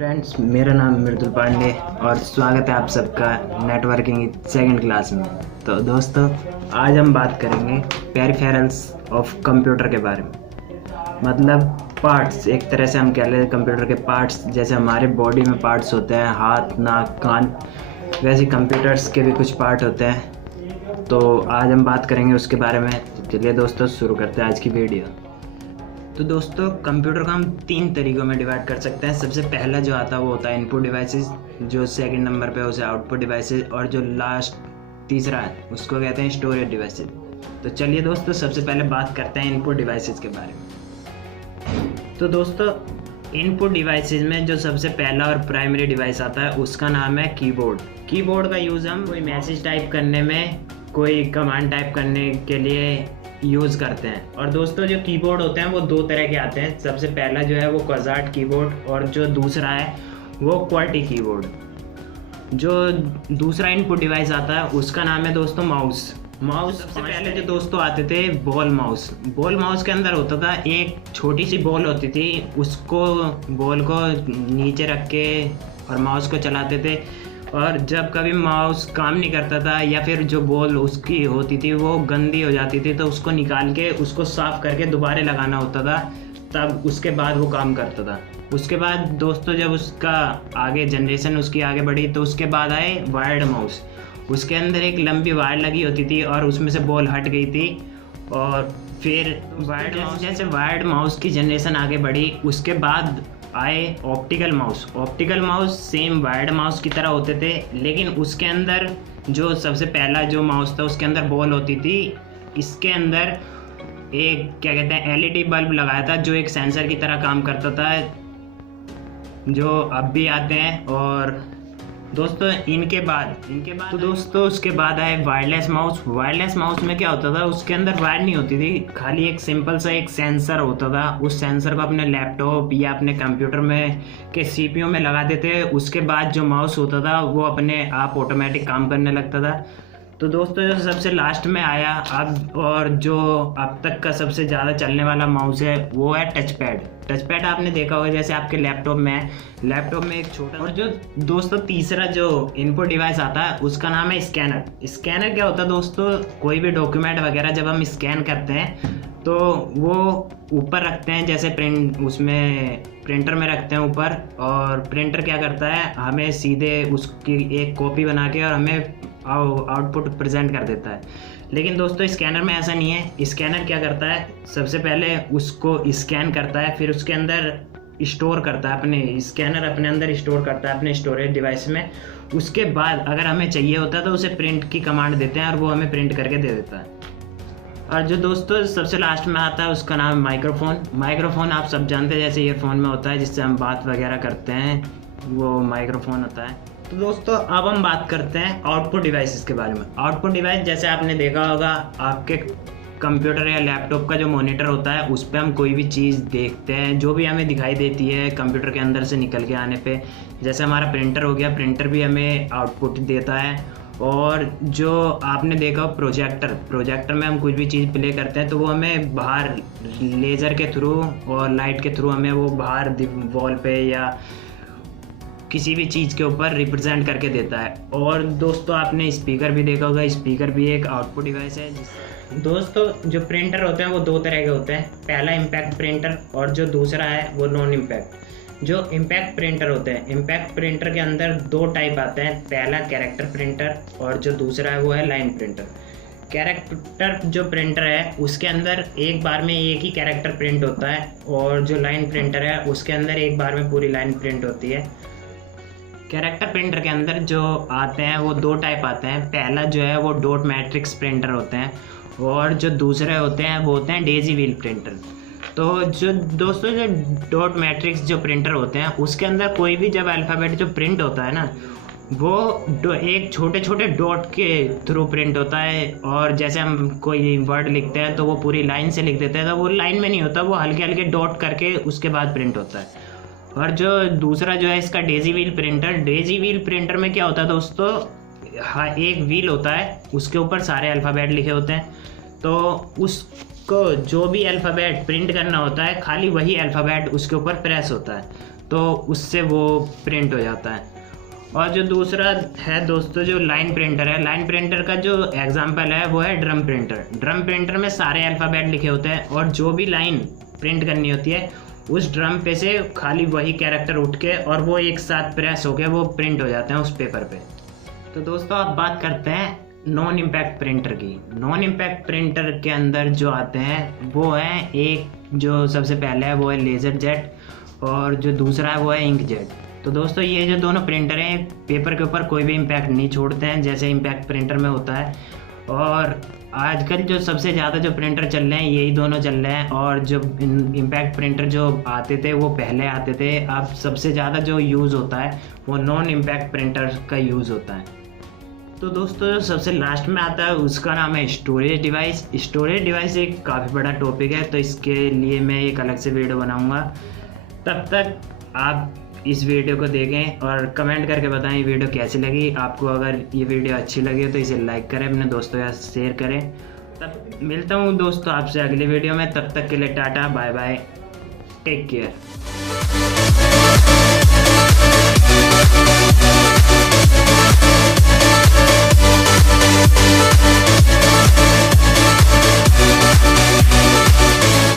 Friends, मेरा नाम मृदुल पांडे और स्वागत है आप सबका नेटवर्किंग सेकंड क्लास में। तो दोस्तों, आज हम बात करेंगे पेरिफेरल्स ऑफ कंप्यूटर के बारे में। मतलब पार्ट्स, एक तरह से हम कह लें कंप्यूटर के पार्ट्स। जैसे हमारे बॉडी में पार्ट्स होते हैं, हाथ, नाक, कान, वैसे कंप्यूटर्स के भी कुछ पार्ट होते हैं। तो आज हम बात करेंगे उसके बारे में। तो चलिए दोस्तों, शुरू करते हैं आज की वीडियो। तो दोस्तों, कंप्यूटर को हम 3 तरीक़ों में डिवाइड कर सकते हैं। सबसे पहला जो आता है वो होता है इनपुट डिवाइसेस, जो सेकंड नंबर पे उसे आउटपुट डिवाइसेस, और जो लास्ट तीसरा है उसको कहते हैं स्टोरेज डिवाइसेस। तो चलिए दोस्तों, सबसे पहले बात करते हैं इनपुट डिवाइसेस के बारे में। तो दोस्तों, इनपुट डिवाइसेस में जो सबसे पहला और प्राइमरी डिवाइस आता है उसका नाम है कीबोर्ड। कीबोर्ड का यूज़ हम कोई मैसेज टाइप करने में, कोई कमांड टाइप करने के लिए यूज़ करते हैं। और दोस्तों, जो कीबोर्ड होते हैं वो 2 तरह के आते हैं। सबसे पहला जो है वो क्वाड्रेट कीबोर्ड, और जो दूसरा है वो क्वार्टी कीबोर्ड। जो दूसरा इनपुट डिवाइस आता है उसका नाम है दोस्तों माउस। सबसे पहले जो दोस्तों आते थे बॉल माउस। बॉल माउस के अंदर होता था एक छोटी सी बॉल होती थी, उसको बॉल को नीचे रख के और माउस को चलाते थे। और जब कभी माउस काम नहीं करता था या फिर जो बॉल उसकी होती थी वो गंदी हो जाती थी, तो उसको निकाल के उसको साफ़ करके दोबारा लगाना होता था, तब उसके बाद वो काम करता था। उसके बाद दोस्तों, जब उसका आगे जनरेशन उसकी आगे बढ़ी तो उसके बाद आए वायर्ड माउस। उसके अंदर एक लंबी वायर लगी होती थी और उसमें से बॉल हट गई थी। और फिर वायर्ड माउस, जैसे वायर्ड माउस की जनरेशन आगे बढ़ी, उसके बाद आए optical mouse. Optical mouse same wired mouse की तरह होते थे, लेकिन उसके अंदर जो सबसे पहला जो माउस था उसके अंदर बॉल होती थी। इसके अंदर एक क्या कहते हैं एलईडी बल्ब लगाया था, जो एक सेंसर की तरह काम करता था, जो अब भी आते हैं। और दोस्तों, इनके बाद तो दोस्तों उसके बाद आए वायरलेस माउस। वायरलेस माउस में क्या होता था, उसके अंदर वायर नहीं होती थी, खाली एक सिंपल सा एक सेंसर होता था। उस सेंसर को अपने लैपटॉप या अपने कंप्यूटर में के सीपीयू में लगा देते। उसके बाद जो माउस होता था वो अपने आप ऑटोमेटिक काम करने लगता था। तो दोस्तों, जो सबसे लास्ट में आया अब, और जो अब तक का सबसे ज़्यादा चलने वाला माउस है वो है टच पैड। टच पैड आपने देखा होगा, जैसे आपके लैपटॉप में है, लैपटॉप में एक छोटा। और जो दोस्तों तीसरा जो इनपुट डिवाइस आता है उसका नाम है स्कैनर। स्कैनर क्या होता है दोस्तों, कोई भी डॉक्यूमेंट वगैरह जब हम स्कैन करते हैं तो वो ऊपर रखते हैं, जैसे उसमें प्रिंटर में रखते हैं ऊपर, और प्रिंटर क्या करता है, हमें सीधे उसकी एक कॉपी बना के और हमें आउटपुट प्रेजेंट कर देता है। लेकिन दोस्तों, स्कैनर में ऐसा नहीं है। स्कैनर क्या करता है, सबसे पहले उसको स्कैन करता है, फिर उसके अंदर स्टोर करता है, अपने स्कैनर अपने अंदर स्टोर करता है अपने स्टोरेज डिवाइस में। उसके बाद अगर हमें चाहिए होता है तो उसे प्रिंट की कमांड देते हैं और वो हमें प्रिंट करके दे देता है। और जो दोस्तों सबसे लास्ट में आता है उसका नाम है माइक्रोफोन। माइक्रोफोन आप सब जानते हैं, जैसे ईयरफोन में होता है जिससे हम बात वगैरह करते हैं, वो माइक्रोफोन होता है। तो दोस्तों, अब हम बात करते हैं आउटपुट डिवाइसेस के बारे में। आउटपुट डिवाइस, जैसे आपने देखा होगा आपके कंप्यूटर या लैपटॉप का जो मॉनिटर होता है उस पर हम कोई भी चीज़ देखते हैं, जो भी हमें दिखाई देती है कंप्यूटर के अंदर से निकल के आने पे। जैसे हमारा प्रिंटर हो गया, प्रिंटर भी हमें आउटपुट देता है। और जो आपने देखा प्रोजेक्टर में हम कुछ भी चीज़ प्ले करते हैं तो वो हमें बाहर लेज़र के थ्रू और लाइट के थ्रू हमें वो बाहर वॉल पे या किसी भी चीज़ के ऊपर रिप्रेजेंट करके देता है। और दोस्तों, आपने स्पीकर भी देखा होगा, स्पीकर भी एक आउटपुट डिवाइस है। दोस्तों, जो प्रिंटर होते हैं वो 2 तरह के होते हैं, पहला इम्पैक्ट प्रिंटर और जो दूसरा है वो नॉन इम्पैक्ट। जो इम्पैक्ट प्रिंटर होते हैं, इम्पैक्ट प्रिंटर के अंदर 2 टाइप आते हैं, पहला कैरेक्टर प्रिंटर और जो दूसरा है वो है लाइन प्रिंटर। कैरेक्टर जो प्रिंटर है उसके अंदर एक बार में एक ही कैरेक्टर प्रिंट होता है, और जो लाइन प्रिंटर है उसके अंदर एक बार में पूरी लाइन प्रिंट होती है। कैरेक्टर प्रिंटर के अंदर जो आते हैं वो 2 टाइप आते हैं, पहला जो है वो डॉट मैट्रिक्स प्रिंटर होते हैं, और जो दूसरे होते हैं वो होते हैं डेजी व्हील प्रिंटर। तो जो दोस्तों, जो डॉट मैट्रिक्स जो प्रिंटर होते हैं उसके अंदर कोई भी जब अल्फ़ाबेट जो प्रिंट होता है ना, वो एक छोटे छोटे डॉट के थ्रू प्रिंट होता है। और जैसे हम कोई वर्ड लिखते हैं तो वो पूरी लाइन से लिख देते हैं, तो वो लाइन में नहीं होता, वो हल्के हल्के डॉट करके उसके बाद प्रिंट होता है। और जो दूसरा जो है इसका डेजी व्हील प्रिंटर में क्या होता है दोस्तों, हाँ, एक व्हील होता है, उसके ऊपर सारे अल्फ़ाबेट लिखे होते हैं, तो उसको जो भी अल्फ़ाबेट प्रिंट करना होता है खाली वही अल्फ़ाबेट उसके ऊपर प्रेस होता है। तो उससे वो प्रिंट हो जाता है। और जो दूसरा है दोस्तों, जो लाइन प्रिंटर है, लाइन प्रिंटर का जो एग्जांपल है वो है ड्रम प्रिंटर। ड्रम प्रिंटर में सारे अल्फ़ाबेट लिखे होते हैं और जो भी लाइन प्रिंट करनी होती है उस ड्रम पे से खाली वही कैरेक्टर उठ के और वो एक साथ प्रेस होके वो प्रिंट हो जाते हैं उस पेपर पे। तो दोस्तों अब बात करते हैं नॉन इम्पैक्ट प्रिंटर की। नॉन इम्पैक्ट प्रिंटर के अंदर जो आते हैं वो है, एक जो सबसे पहले है वो है लेज़र जेट और जो दूसरा है वो है इंक जेट। तो दोस्तों ये जो दोनों प्रिंटर हैं पेपर के ऊपर कोई भी इम्पैक्ट नहीं छोड़ते हैं जैसे इम्पैक्ट प्रिंटर में होता है। और आजकल जो सबसे ज़्यादा जो प्रिंटर चल रहे हैं यही दोनों चल रहे हैं। और जो इम्पैक्ट प्रिंटर जो आते थे वो पहले आते थे, अब सबसे ज़्यादा जो यूज़ होता है वो नॉन इम्पैक्ट प्रिंटर का यूज़ होता है। तो दोस्तों जो सबसे लास्ट में आता है उसका नाम है स्टोरेज डिवाइस। स्टोरेज डिवाइस एक काफ़ी बड़ा टॉपिक है, तो इसके लिए मैं एक अलग से वीडियो बनाऊंगा। तब तक आप इस वीडियो को देखें और कमेंट करके बताएं ये वीडियो कैसी लगी आपको। अगर ये वीडियो अच्छी लगी तो इसे लाइक करें, अपने दोस्तों के साथ शेयर करें। तब मिलता हूँ दोस्तों आपसे अगले वीडियो में, तब तक के लिए tata bye bye, take care.